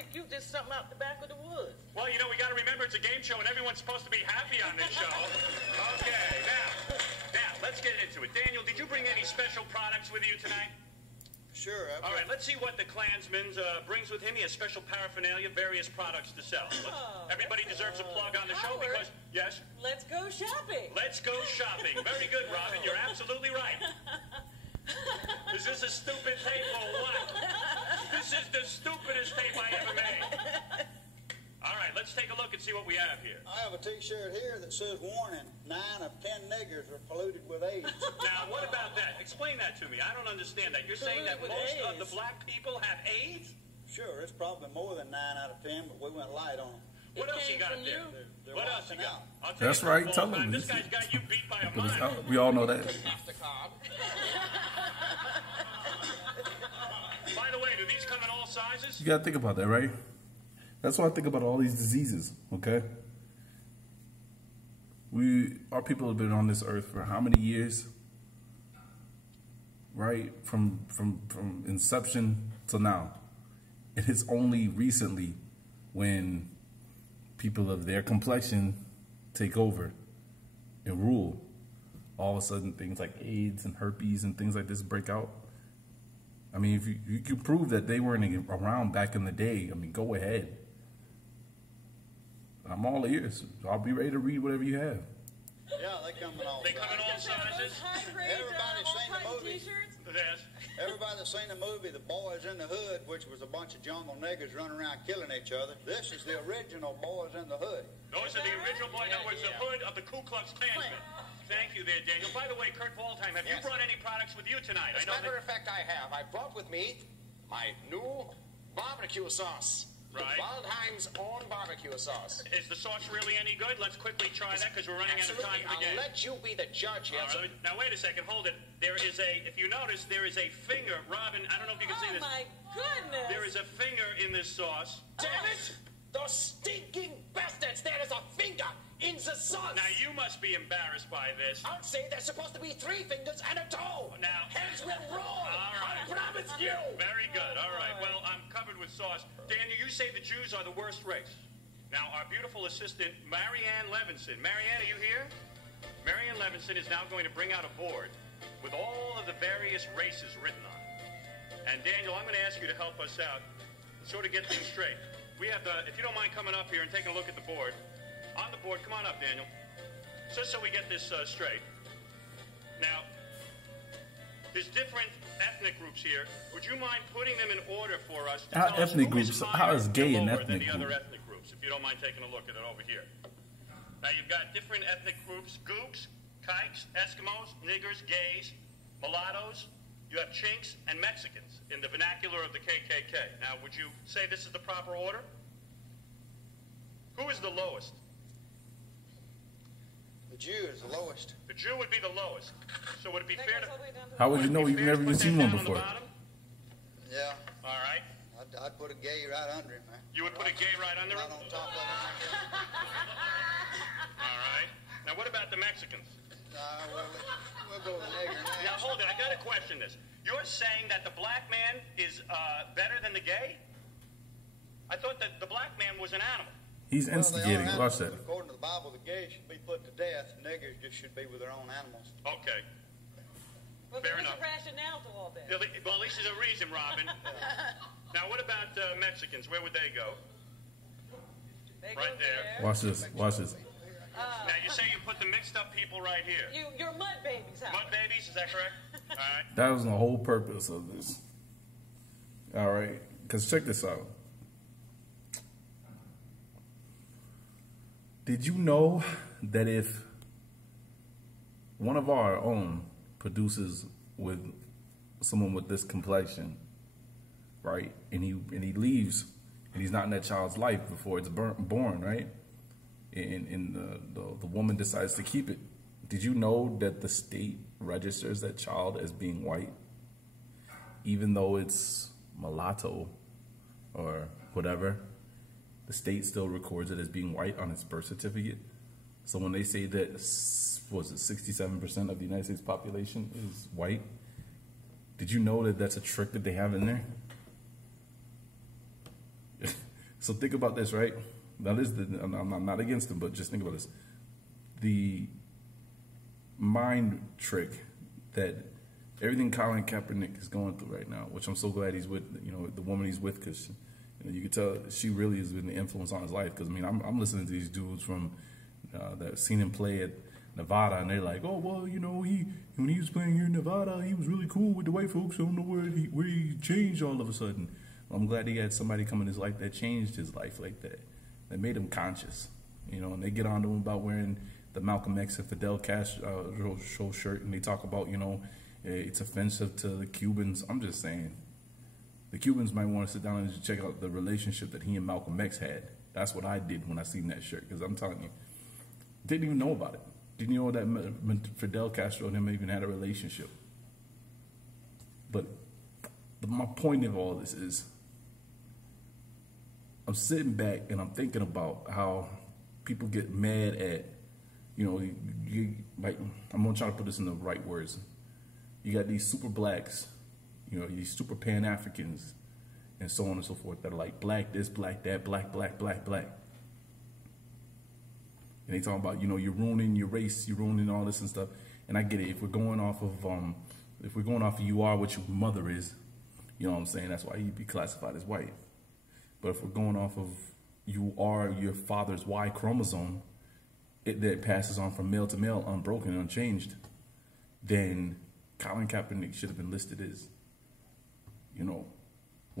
think you just something out the back of the woods. Well, you know, we got to remember it's a game show and everyone's supposed to be happy on this show. Okay, now, let's get into it. Daniel, did you bring any special products with you tonight? Sure. All right, let's see what the Klansman brings with him. He has special paraphernalia, various products to sell. Everybody deserves a plug on the show because, yes? Let's go shopping. Let's go shopping. Very good, Robin. You're absolutely right. Is this a stupid tape or what? This is the stupidest tape I ever made. All right, let's take a look and see what we have here. I have a T-shirt here that says, warning, 9 of 10 niggers are polluted with AIDS. Now, what about that? Explain that to me. I don't understand that. You're saying that most of the black people have AIDS? Sure, it's probably more than 9 out of 10, but we went light on them. What else you got there? What else you got? That's right, tell him. This guy's got you beat by a mile. We all know that. By the way, do these come in all sizes? You gotta think about that, right? That's why I think about all these diseases, okay? Our people have been on this earth for how many years? Right? From inception to now. And it's only recently when people of their complexion take over and rule. All of a sudden things like AIDS and herpes and things like this break out. I mean, if you can prove that they weren't around back in the day, I mean, go ahead. I'm all ears. I'll be ready to read whatever you have. Yeah, they come in all sizes. They come in all sizes? Everybody's seen the movie. Yes. Everybody that's seen the movie, The Boys in the Hood, which was a bunch of jungle niggers running around killing each other. This is the original Boys in the Hood. Those are the original Boys. In other words, the hood of the Ku Klux Klansman. Thank you there, Daniel. By the way, Kurt Waldheim, have you brought any products with you tonight? As a matter of fact, I have. I brought with me my new barbecue sauce. Right. Waldheim's own barbecue sauce. Is the sauce really any good? Let's quickly try that because we're running out of time for the game. I'll let you be the judge here. Right, now, wait a second. Hold it. There is if you notice, there is a finger. Robin, I don't know if you can see this. Oh, my goodness. There is a finger in this sauce. Damn it! Those stinking bastards! There is a finger in the sauce! Now, you must be embarrassed by this. I'd say there's supposed to be 3 fingers and a toe. Now, heads will roll. All right. I promise you. Very good. All right. Well, I'm covered with sauce. Daniel, you say the Jews are the worst race. Now, our beautiful assistant, Marianne Levinson. Marianne, are you here? Marianne Levinson is now going to bring out a board with all of the various races written on it. And Daniel, I'm going to ask you to help us out and sort of get things straight. We have if you don't mind coming up here and taking a look at the board. On the board, come on up, Daniel. Just so we get this straight. Now, there's different ethnic groups here. Would you mind putting them in order for us? To tell ethnic us who groups? Is how is gay an lower ethnic than the group? other ethnic groups? If you don't mind taking a look at it over here. Now, you've got different ethnic groups: Gooks, Kikes, Eskimos, niggers, gays, mulattoes. You have Chinks and Mexicans in the vernacular of the KKK. Now, would you say this is the proper order? Who is the lowest? The Jew is the lowest. The Jew would be the lowest. So would it be fair to... How would you know? You've never even seen one before. Yeah. All right. I'd put a gay right under him, man. You would put a gay right under him? Right on top of him. All right. Now, what about the Mexicans? We'll go with the nigger next. Now, hold it. I got to question this. You're saying that the black man is better than the gay? I thought that the black man was an animal. He's instigating. Watch that. According to the Bible, the gays should be put to death. Niggers just should be with their own animals. Okay. Well, Fair there's enough. a rationale to all this. Well, at least there's a reason, Robin. Now, what about Mexicans? Where would they go? They Right go there. Watch this. Watch this. Now, you say you put the mixed up people right here. You're mud babies, huh? Mud babies, is that correct? All right. That was the whole purpose of this. All right. Because check this out. Did you know that if one of our own produces with someone with this complexion, right, and he leaves, and he's not in that child's life before it's born, right, and the woman decides to keep it, did you know that the state registers that child as being white, even though it's mulatto or whatever? The state still records it as being white on its birth certificate. So when they say that, was it 67% of the United States population is white, did you know that that's a trick that they have in there? So think about this, right? Now, I'm not against them, but just think about this. The mind trick that everything Colin Kaepernick is going through right now, which I'm so glad he's with, the woman he's with, because you can tell she really has been the influence on his life. Because I mean, I'm listening to these dudes from that seen him play at Nevada, and they're like, oh well, when he was playing here in Nevada, he was really cool with the white folks. I don't know where he changed all of a sudden. Well, I'm glad he had somebody come in his life that changed his life like that. That made him conscious, and they get on to him about wearing the Malcolm X and Fidel Castro show shirt, and they talk about, it's offensive to the Cubans. I'm just saying, the Cubans might want to sit down and just check out the relationship that he and Malcolm X had. That's what I did when I seen that shirt, because I'm telling you, didn't even know about it. Didn't you know that Fidel Castro and him even had a relationship? But my point of all this is, I'm sitting back and I'm thinking about how people get mad at, like, I'm gonna try to put this in the right words. You got these super blacks, these super Pan-Africans, and so on and so forth, that are like black this, black that, black, black, black, black. And they talking about, you're ruining your race, you're ruining all this and stuff. And I get it. If we're going off of you are what your mother is, you know what I'm saying? That's why you'd be classified as white. But if we're going off of you are your father's Y chromosome, that passes on from male to male, unbroken, unchanged, then Colin Kaepernick should have been listed as, one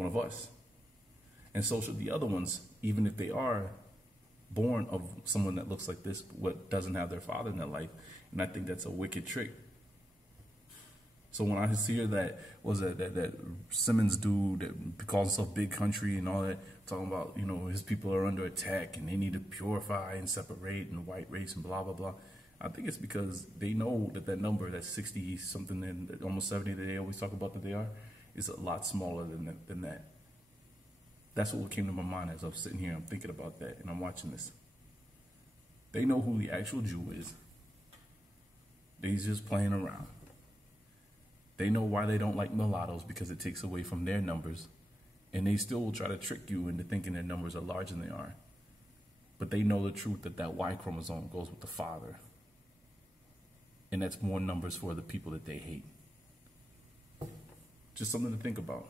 of us. And so should the other ones, even if they are born of someone that looks like this, but doesn't have their father in their life. And I think that's a wicked trick. So when I hear that Simmons dude that calls himself Big Country and all that, talking about, his people are under attack and they need to purify and separate and white race and blah, blah, blah. I think it's because they know that number, that 60 something and almost 70 that they always talk about that they are, is a lot smaller than that. That's what came to my mind as I was sitting here. I'm thinking about that and I'm watching this. They know who the actual Jew is. They's just playing around. They know why they don't like mulattoes, because it takes away from their numbers. And they still will try to trick you into thinking their numbers are larger than they are. But they know the truth that Y chromosome goes with the father. And that's more numbers for the people that they hate. Just something to think about.